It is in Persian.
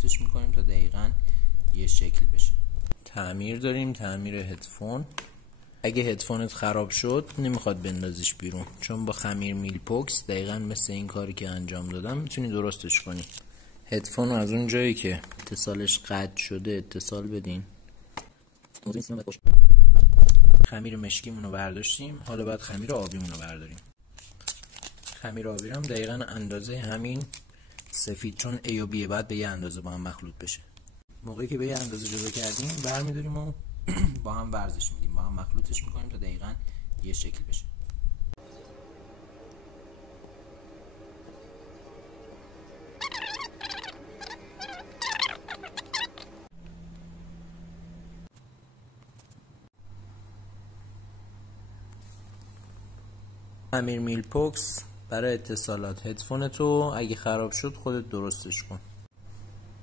مخلوطش میکنیم تا دقیقاً یه شکل بشه. تعمیر داریم، تعمیر هدفون. اگه هدفونت خراب شد نمیخواد بندازیش بیرون، چون با خمیر میلپوکس دقیقاً مثل این کاری که انجام دادم میتونی درستش کنی. هدفون رو از اون جایی که اتصالش قطع شده اتصال بدین. خمیر مشکیمون رو برداشتیم، حالا باید خمیر آبیمون رو برداریم. خمیر آبی هم دقیقاً اندازه همین سفید، چون A و B باید به یه اندازه با هم مخلوط بشه. موقعی که به یه اندازه جدا کردیم برمیداریم و با هم ورزش میدیم، با هم مخلوطش میکنیم تا دقیقاً یه شکل بشه. خمیر میلپوکس برای اتصالات هدفونتو اگه خراب شد خودت درستش کن.